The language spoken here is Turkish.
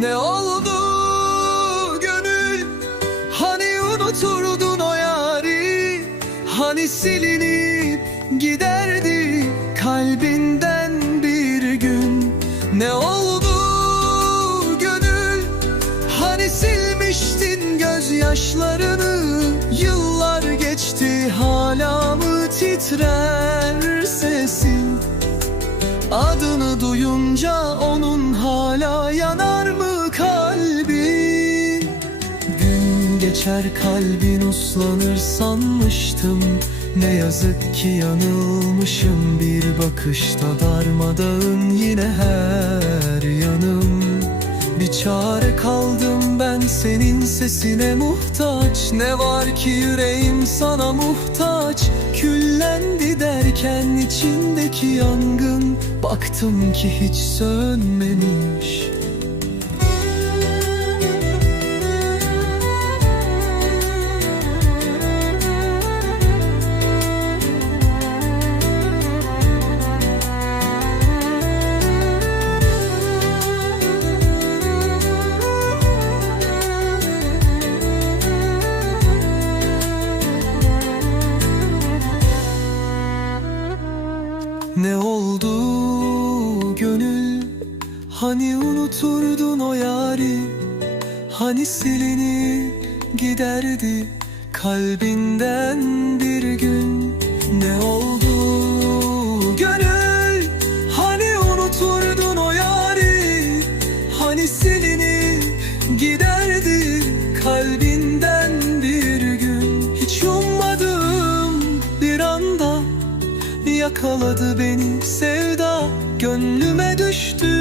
Ne oldu gönül? Hani unuturdun o yari? Hani silinip giderdi kalbinden bir gün? Ne oldu gönül? Hani silmiştin gözyaşlarını? Yıllar geçti hala mı titrer sesin? Adını duyunca onun hala yanar. Geçer kalbin uslanır sanmıştım. Ne yazık ki yanılmışım bir bakışta darmadağın yine her yanım. Bir çare kaldım ben senin sesine muhtaç. Ne var ki yüreğim sana muhtaç? Küllendi derken içindeki yangın. Baktım ki hiç sönmemiş Ne oldu gönül? Hani unuturdun o yari? Hani silinip giderdi Kalbinden bir gün Yakaladı beni sevda. Gönlüme düştü